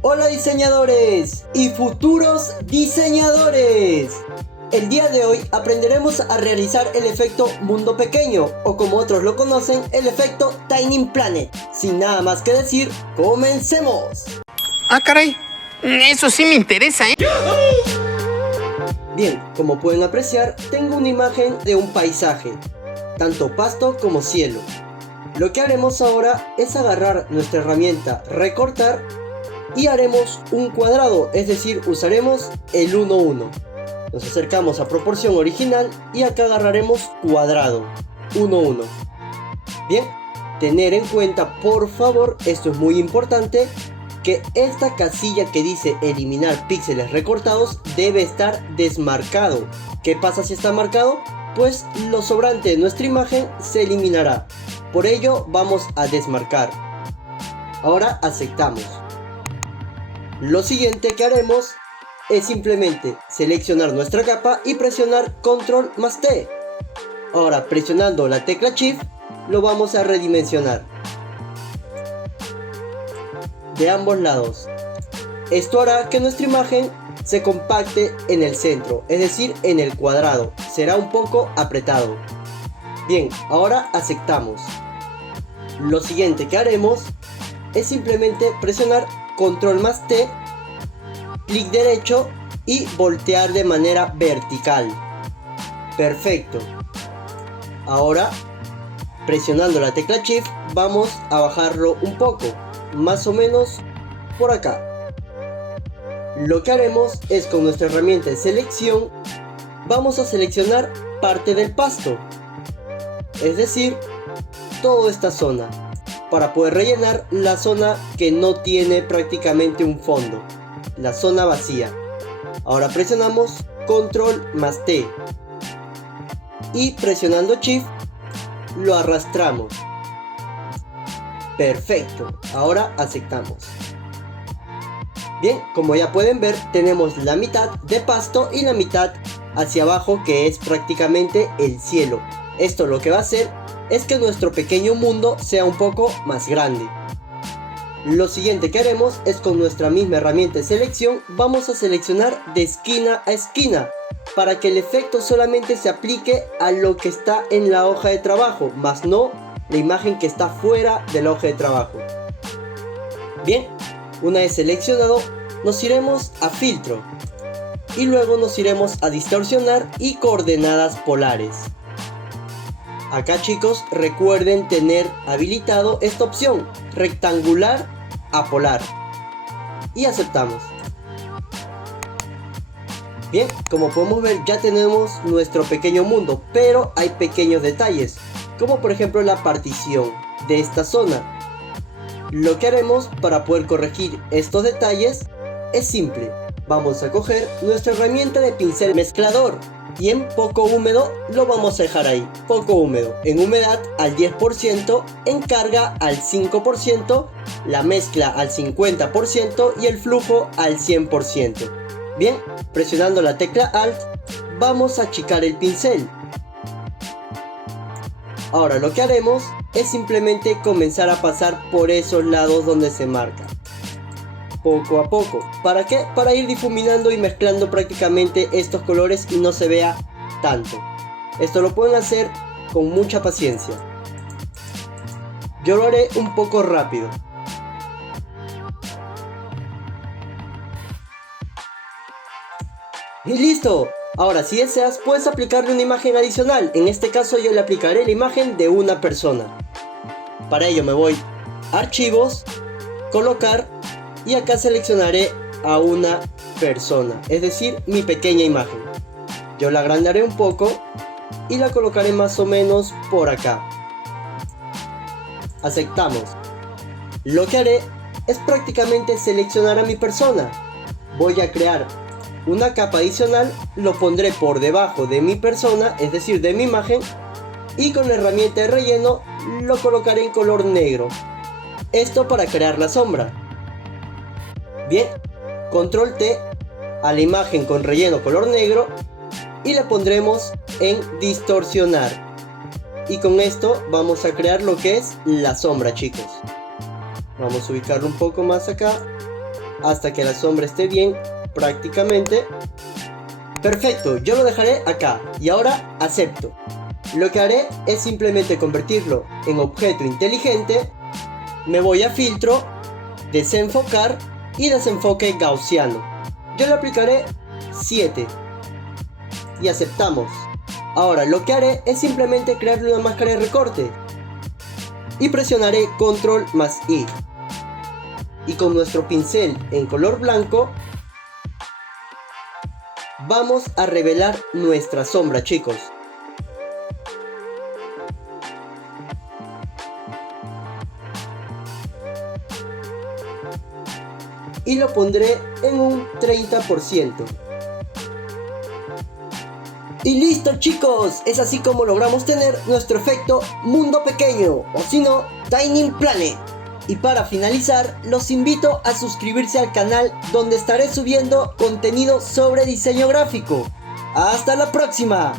Hola diseñadores y futuros diseñadores. El día de hoy aprenderemos a realizar el efecto mundo pequeño, o como otros lo conocen, el efecto Tiny Planet. Sin nada más que decir, comencemos. Ah, caray, eso sí me interesa, ¿eh? Bien, como pueden apreciar, tengo una imagen de un paisaje, tanto pasto como cielo. Lo que haremos ahora es agarrar nuestra herramienta recortar y haremos un cuadrado, es decir, usaremos el 1:1. Nos acercamos a proporción original y acá agarraremos cuadrado, 1:1. Bien, tener en cuenta, por favor, esto es muy importante, que esta casilla que dice eliminar píxeles recortados debe estar desmarcado. ¿Qué pasa si está marcado? Pues lo sobrante de nuestra imagen se eliminará. Por ello vamos a desmarcar. Ahora aceptamos. Lo siguiente que haremos es simplemente seleccionar nuestra capa y presionar Control más T. Ahora presionando la tecla Shift lo vamos a redimensionar de ambos lados. Esto hará que nuestra imagen se compacte en el centro, es decir, en el cuadrado. Será un poco apretado. Bien, ahora aceptamos. Lo siguiente que haremos es simplemente presionar Control más T, clic derecho y voltear de manera vertical. Perfecto. Ahora, presionando la tecla Shift, vamos a bajarlo un poco, más o menos por acá. Lo que haremos es con nuestra herramienta de selección, vamos a seleccionar parte del pasto, es decir, toda esta zona, para poder rellenar la zona que no tiene prácticamente un fondo, la zona vacía. Ahora presionamos Control más T y presionando Shift lo arrastramos. Perfecto, ahora aceptamos. Bien, como ya pueden ver, tenemos la mitad de pasto y la mitad hacia abajo, que es prácticamente el cielo. Esto lo que va a hacer es que nuestro pequeño mundo sea un poco más grande. Lo siguiente que haremos es con nuestra misma herramienta de selección, vamos a seleccionar de esquina a esquina, para que el efecto solamente se aplique a lo que está en la hoja de trabajo, más no la imagen que está fuera de la hoja de trabajo. Bien, una vez seleccionado, nos iremos a filtro y luego nos iremos a distorsionar y coordenadas polares. Acá, chicos, recuerden tener habilitado esta opción, rectangular a polar, y aceptamos. Bien, como podemos ver, ya tenemos nuestro pequeño mundo, pero hay pequeños detalles, como por ejemplo la partición de esta zona. Lo que haremos para poder corregir estos detalles es simple. Vamos a coger nuestra herramienta de pincel mezclador y en poco húmedo lo vamos a dejar ahí. Poco húmedo, en humedad al 10%, en carga al 5%, la mezcla al 50% y el flujo al 100%. Bien, presionando la tecla Alt vamos a achicar el pincel. Ahora lo que haremos es simplemente comenzar a pasar por esos lados donde se marca, poco a poco. ¿Para qué? Para ir difuminando y mezclando prácticamente estos colores y no se vea tanto. Esto lo pueden hacer con mucha paciencia. Yo lo haré un poco rápido. Y listo. Ahora, si deseas, puedes aplicarle una imagen adicional. En este caso yo le aplicaré la imagen de una persona. Para ello me voy a archivos, colocar, y acá seleccionaré a una persona, es decir, mi pequeña imagen. Yo la agrandaré un poco y la colocaré más o menos por acá. Aceptamos. Lo que haré es prácticamente seleccionar a mi persona. Voy a crear una capa adicional, lo pondré por debajo de mi persona, es decir, de mi imagen, y con la herramienta de relleno lo colocaré en color negro. Esto para crear la sombra. Bien, Control T a la imagen con relleno color negro y le pondremos en distorsionar. Y con esto vamos a crear lo que es la sombra, chicos. Vamos a ubicarlo un poco más acá. hasta que la sombra esté bien prácticamente. Perfecto, yo lo dejaré acá y ahora acepto. Lo que haré es simplemente convertirlo en objeto inteligente. Me voy a filtro, desenfocar y desenfoque gaussiano. Yo le aplicaré 7 y aceptamos. Ahora lo que haré es simplemente crearle una máscara de recorte y presionaré control más I, y con nuestro pincel en color blanco vamos a revelar nuestra sombra, chicos. Y lo pondré en un 30%. Y listo, chicos, es así como logramos tener nuestro efecto mundo pequeño, o si no, Tiny Planet. Y para finalizar, los invito a suscribirse al canal, donde estaré subiendo contenido sobre diseño gráfico. ¡Hasta la próxima!